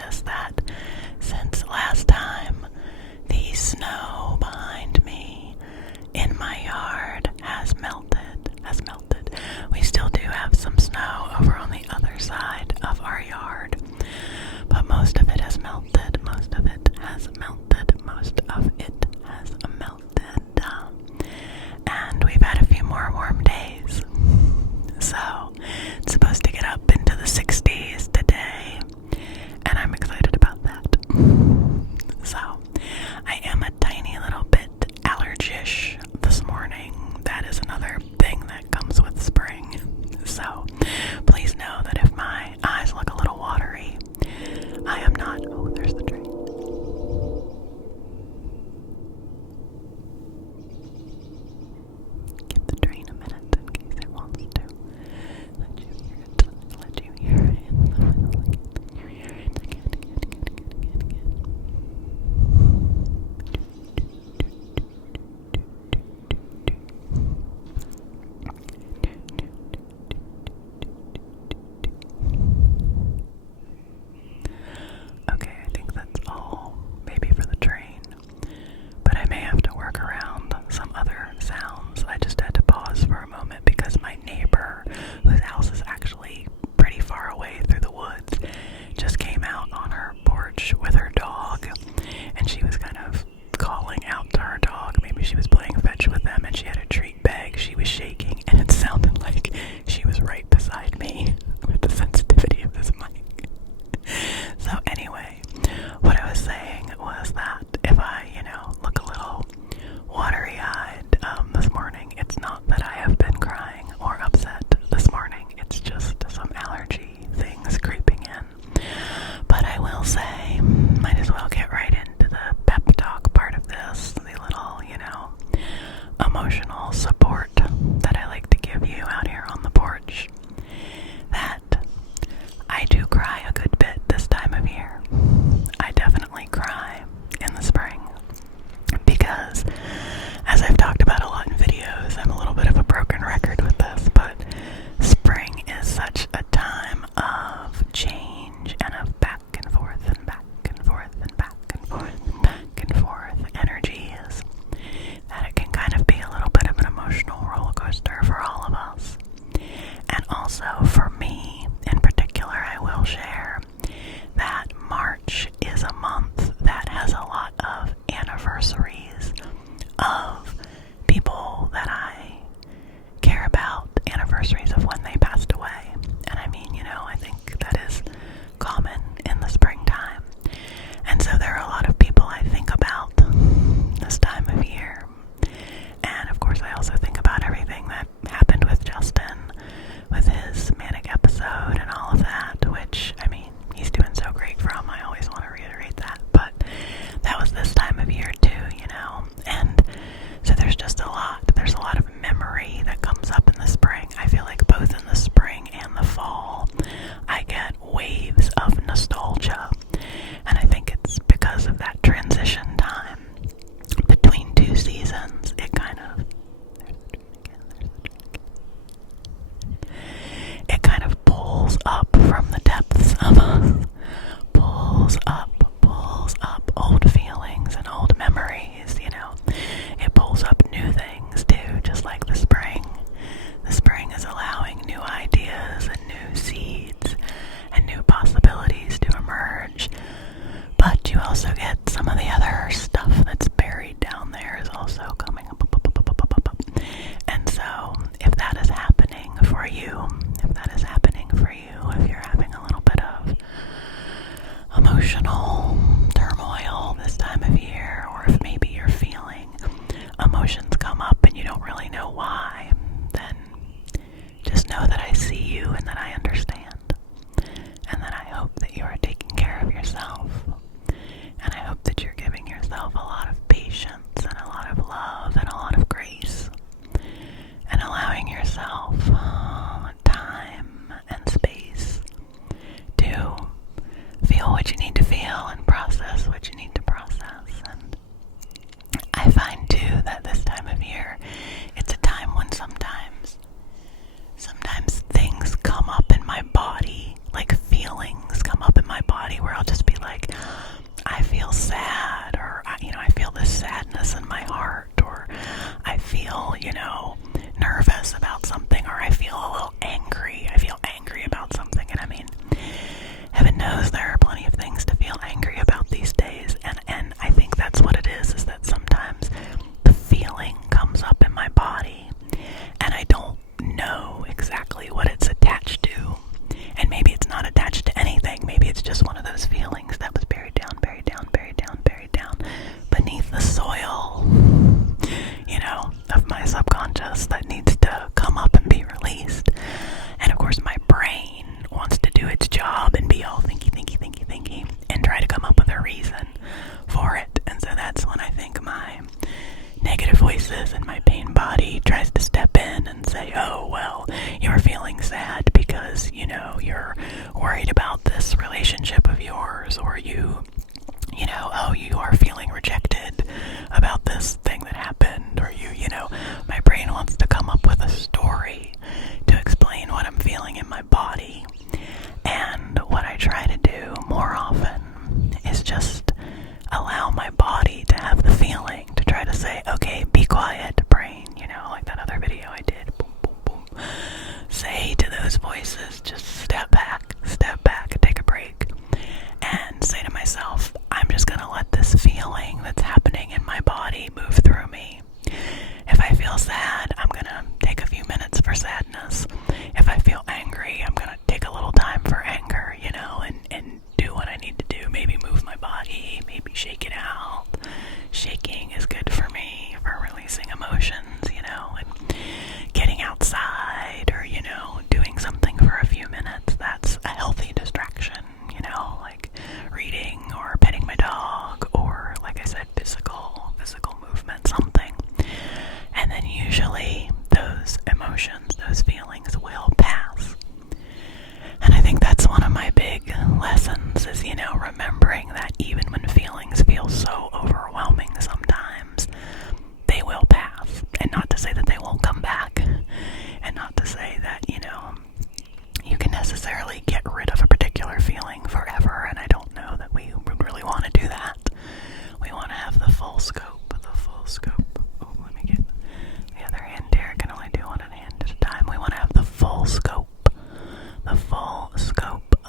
notice that since last time, the snow behind me in my yard has melted. We still do have some snow over on the other side of our yard, but most of it has melted. And we've had a few more warm days. So it's supposed to get up into the 60s today, and I'm excited about that. So I am a tiny little bit allergish this morning. That is another thing that comes with spring. So please know that if my eyes look a little watery, I am not. Oh, there's the train. Give the train a minute in case it wants to. Let you hear it. Okay, I think that's all, maybe for the train, but I may have to work around some other sounds. I just had to pause for a moment because my neighbor, whose house is actually pretty far away through the woods, just came out on her porch with her dog, and she was kind of calling out to her dog. Maybe she was playing fetch with them, and she had a treat bag. She was shaking, and it sounded like she was right beside me with the sensitivity of this mic. So anyway, what I was saying was that if I, look a little watery-eyed this morning, it's not that I have been crying or upset this morning. It's just some allergy things creeping in. But I will say, might as well get right into the pep talk part of this, the little, emotional support that I like to give you out here on the porch. That I do cry a good bit this time of year. I definitely cry in the spring because, as I've talked about a lot in videos, I'm a little bit of a broken record with this, but spring is such a time of change and of back and forth and back and forth and back and forth and back and forth energies, that it can kind of be a little bit of an emotional roller coaster for all of us. And also for me in particular, I will share that March is a month that has a lot of anniversaries of people that I care about, anniversaries of when they passed away. And I mean, I think that is common in the springtime. And so there are a lot of people I think about this time of year. And of course I also think about everything that happened with Justin, with his manic episode and all of that, which, I mean, he's doing so great from. I always want to reiterate that. But that was this time of year too, And so there's just a lot. There's a lot of memory that comes up in the spring. I feel like both in the spring and the fall, I get waves of nostalgia. And I think it's because of that transition time between two seasons. It kind of, it kind of pulls up from the depths of us, pulls up old feelings and old memories, It pulls up new things too, just like the spring. The spring is allowing new ideas and new seeds and new possibilities to emerge. But you also get some of the other stuff that's buried down there is also coming up. And so if that is happening for you, if you're having a little bit of emotional turmoil this time of year, or if maybe you're feeling emotions come up and you don't really know why, then just know that I see you and that I understand, and that I hope that you are taking care of yourself, and I hope that you're giving yourself a lot of patience and a lot of love and a lot of grace, and allowing yourself time and space to feel what you need to feel and process what you need to process. And I find too that this time of year, it's a time when sometimes things come up in my body, like feelings come up in my body where I'll just be oh, you are feeling rejected about this thing that happened, or my brain wants to come up with a story to explain what I'm feeling in my body. And what I try to do more often is just allow my body to have the feeling, to try to say, okay, be quiet, brain, like that other video I did. Boom, boom, boom. Say to those voices, just step back, take a break, and say to myself, I'm just going to let this feeling that's happening in my body move through me. If I feel sad, I'm going to take a few minutes for sadness. If I feel angry, I'm going to take a little time for anger, and do what I need to do. Maybe move my body, maybe shake it out. Shaking is good for me, for releasing emotions, and getting outside, or, doing something for a few minutes. That's a healthy distraction, like reading or petting my dog, or, like I said, physical movement, something. And then usually those emotions, those feelings will pass. And I think that's one of my big lessons is, remembering that even when feelings feel so overwhelming sometimes, they will pass. And not to say that they won't come back. And not to say that, you can necessarily get rid of a particular feeling forever. And I don't know that we would really want to do that. We want to have the full scope. Oh, let me get the other hand here. I can only do one hand at a time. We want to have the full scope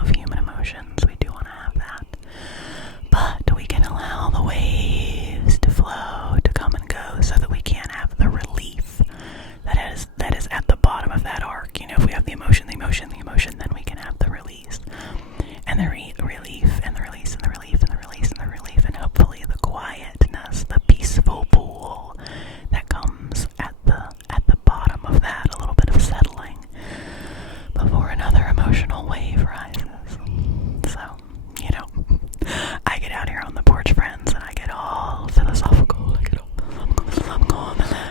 of human emotions. We do want to have that. But we can allow the waves to flow, to come and go, so that we can have the relief that is at the bottom of that arc. If we have the emotion, then we can have the release. And the relief, and the release, and the relief, and the release, and the relief, and hopefully the quietness, the peaceful pool that comes at the bottom of that, a little bit of settling before another emotional wave rises. So, I get out here on the porch, friends, and I get all philosophical.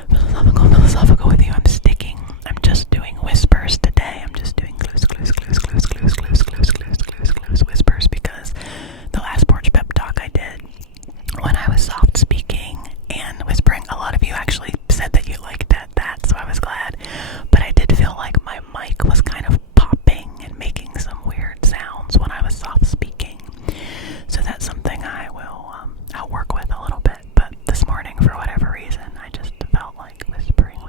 Philosophical with you. I'm just doing whispers today. I'm just doing clues, whispers, because the last Porch Pep Talk I did, when I was soft speaking and whispering, a lot of you actually said that you liked that, so I was glad. But I did feel like my mic was kind of popping and making some weird sounds when I was soft speaking. So that's something I'll work with a little bit. But this morning, for whatever reason, I just felt like whispering.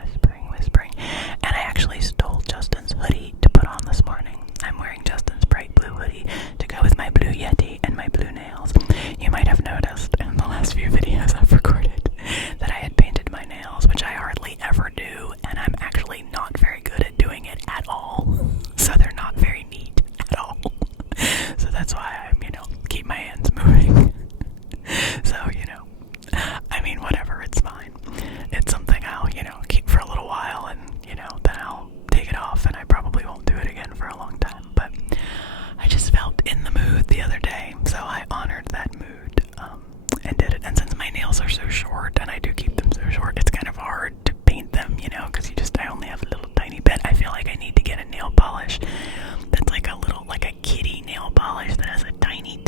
And I actually stole Justin's hoodie to put on this morning. I'm wearing Justin's bright blue hoodie to go with my blue Yeti and my blue nails. You might have noticed in the last few videos I've recorded that I had painted my nails, which I hardly ever do, and I'm actually not very good at doing it at all. So they're not very neat at all. So that's why I'm, keep my hands moving. So, whatever, it's fine. It's something I'll, keep for a little while, and, then I'll take it off, and I probably won't do it again for a long time. But I just felt in the mood the other day, so I honored that mood, and did it. And since my nails are so short, and I do keep them so short, it's kind of hard to paint them, because I only have a little tiny bit. I feel like I need to get a nail polish that's like a kitty nail polish that has a tiny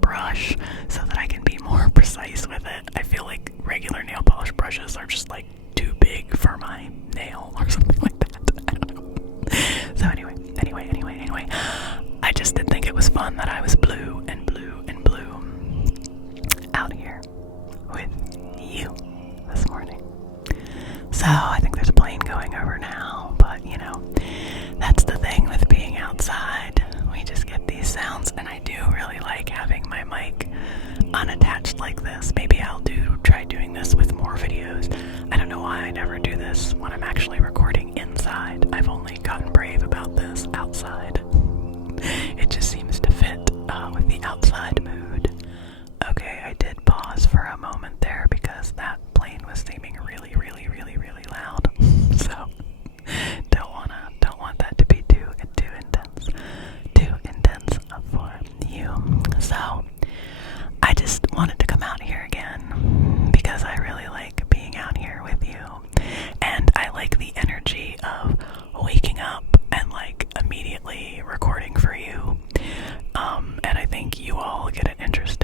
brush, so that I can be more precise with it. I feel like regular nail polish brushes are just like too big for my nail or something like that. I don't know. So anyway, I just did think it was fun that I was blue out here with you this morning. So I think there's a plane going over now, but that's the thing with being outside. We just get these sounds, and I do really like having my mic unattached like this. Maybe I'll try doing this with more videos. I don't know why I never do this when I'm actually recording inside. I've only gotten brave about this outside. It just seems to fit with the outside mood. Okay, I did pause for a moment there because that plane was seeming really loud. So don't want that to be too intense for you. So I just wanted to come out here again because I really like being out here with you, and I like the energy of waking up and immediately recording for you. And I think you all get an interest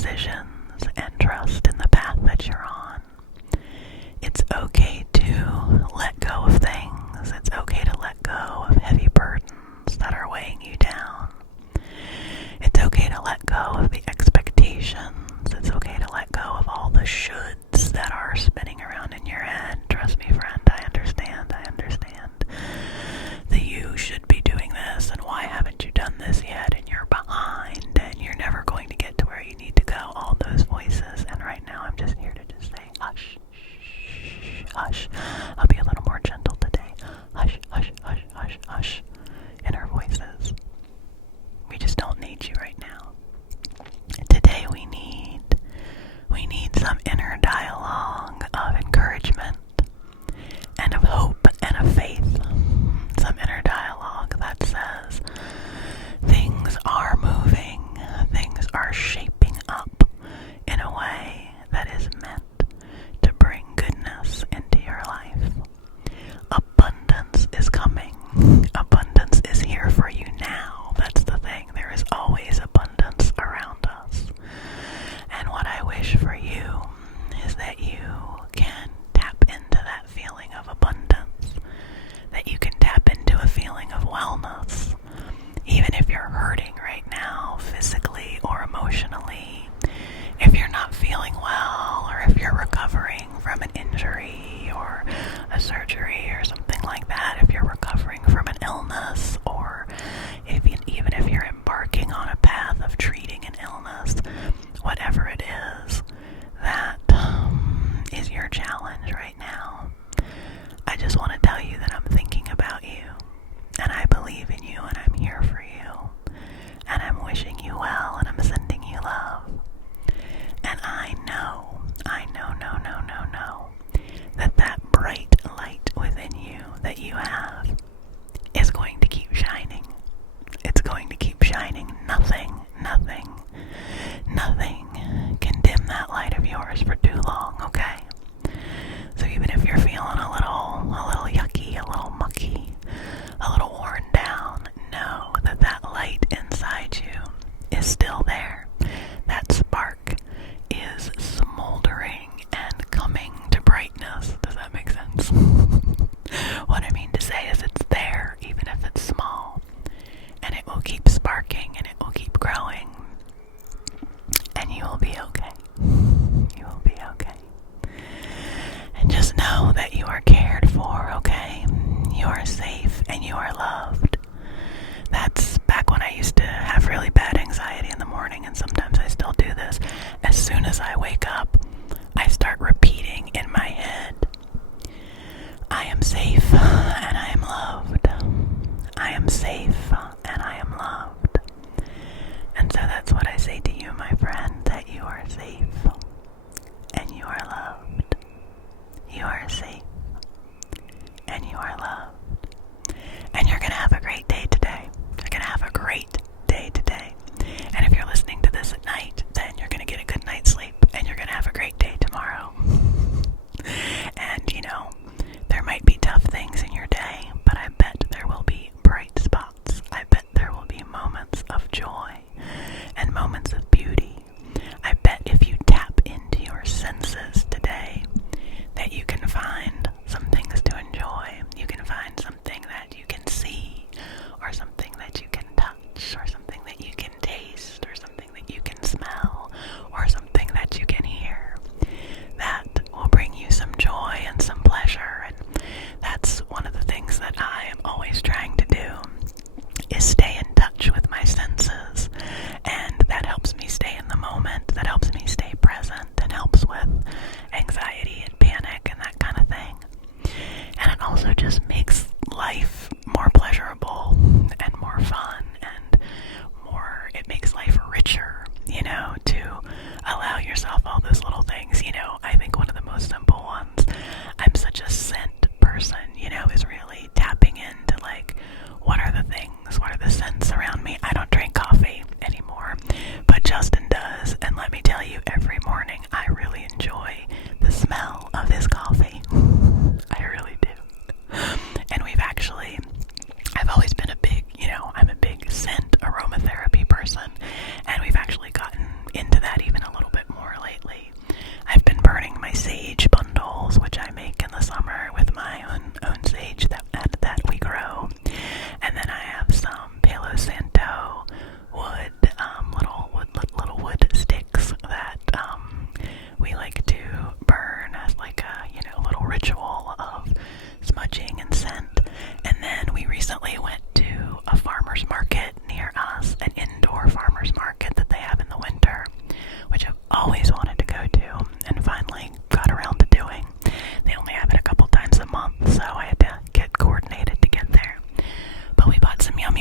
decisions and trust in the path that you're on. It's okay to let go of things. It's okay to let go of heavy burdens that are weighing you down. It's okay to let go of the expectations. It's okay to let go of all the shoulds that are spinning around in your head. Trust me, friend, I understand. That you should be doing this, and why haven't you done this yet, and you're behind, and you're never going to get to where you need to go. All those voices, and right now I'm just here to just say, hush, shh, hush. I'll be a little more gentle today. Hush, hush, hush, hush, hush. Inner voices. We just don't need you right now. Today we need some inner dialogue of encouragement and of hope and of faith. Some inner dialogue that says things are moving, things are shaping up in a way that is meant to bring goodness into your life. Abundance is coming. Abundance is here for you now. That's the thing. There is always abundance around us. And what I wish for you is that you can tap into that feeling of abundance, that you can tap into a feeling of wellness, even if you're hurting right now, physically or emotionally, if you're not feeling well, or if you're recovering from an injury or a surgery or something like that, if you're recovering from an illness, or even if you're embarking on a path of treating an illness, whatever it is that is your challenge right now, I just want to tell you that I'm thinking about you, and I believe in you, and I'm here for you, and I'm wishing you well, and I'm sending you love. And I know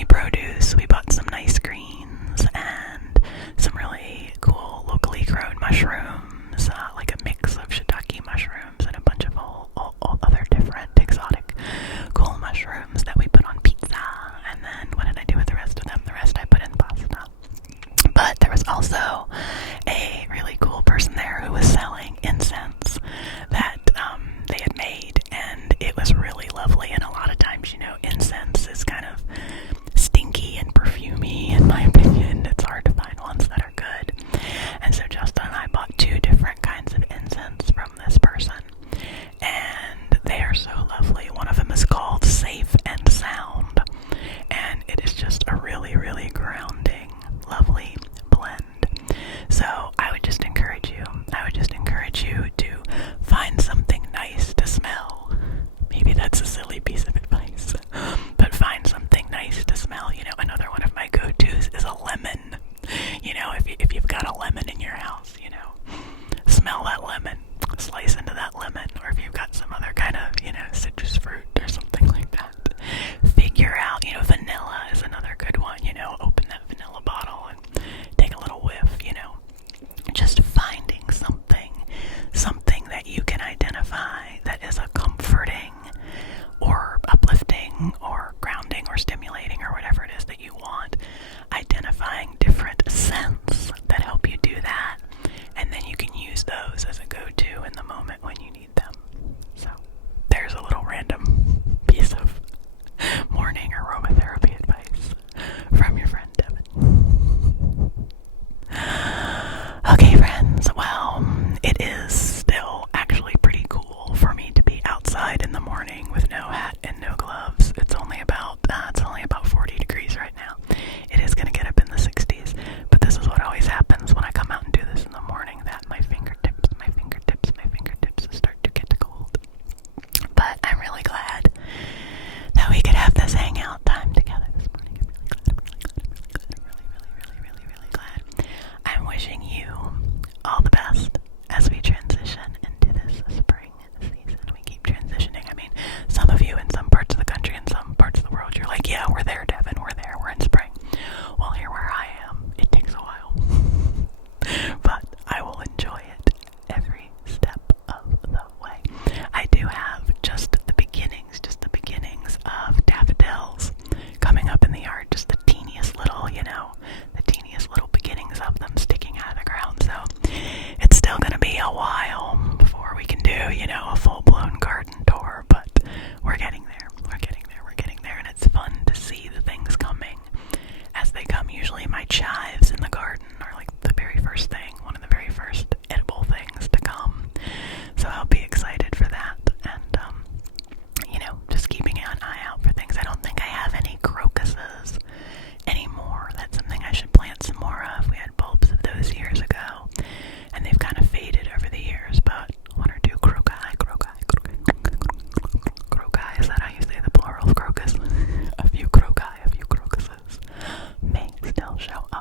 produce. We bought some nice greens and some really cool locally grown mushrooms, like a mix of shiitake mushrooms and a bunch of all other different exotic cool mushrooms that we put on pizza. And then what did I do with the rest of them? The rest I put in pasta. But there was also a really cool person there who was selling incense that they had made, and it was really lovely. And a lot of times, incense is kind of stinky and perfumey, in my opinion. It's hard to find ones that are good. And so Justin and I bought 2 different kinds of incense from this person, and they are so lovely. One of them is called Safe and Sound, and it is just a really, really grounding, lovely blend. So I would just encourage you to find something nice to smell. Maybe that's a silly piece of advice, but find something nice to smell. Another one of my go-tos is a lemon. If you've got a lemon in your house, smell that lemon, slice into that lemon, or if you've got some other kind of, citrus fruit or something like that. Figure out, vanilla is another good one. Open that vanilla bottle and take a little whiff. Just finding something that you can identify that is a comforting or uplifting or grounding or stimulating or whatever it is that you want. Identifying different scents that help you do that, and then you can use those as a go-to in the moment when you need them. So there's a little random piece of morning aromatherapy advice from your friend Devan. Okay, friends, well, it is still actually pretty cool for me to be outside in the morning with no hat and no gloves. It's only about 40 degrees right now. It is going to get up in the 60s, but this is what always happens when I come out and do this in the morning, that my fingertips start to get cold. But I'm really glad that we could have this hangout time together this morning. I'm really glad. I'm wishing you all the best as we transition into this spring season. We keep transitioning. I mean, some of you in some parts of the country and some parts of the world, you're like, yeah, we're there, Devan, we're there, we're in spring. Well, here where I am, it takes a while. But I will enjoy it every step of the way. I do have just the beginnings of daffodils coming up in the yard, just the teeniest little beginnings of them sticking out of the ground. So it's still going to be a while before we can do, a full-blown garden tour, but we're getting there, and it's fun to see the things coming as they come. Usually my chives in the garden are like the very first thing, one of the very first edible things to come. So I'll be excited for that, and just keeping an eye out for things. I don't think I have any crocuses anymore. That's something I should plant some more of. We had bulbs of those years ago, and they've kind of faded over the years, but 1 or 2 croci, is that how you say the plural of crocus? A few crocuses may still show up.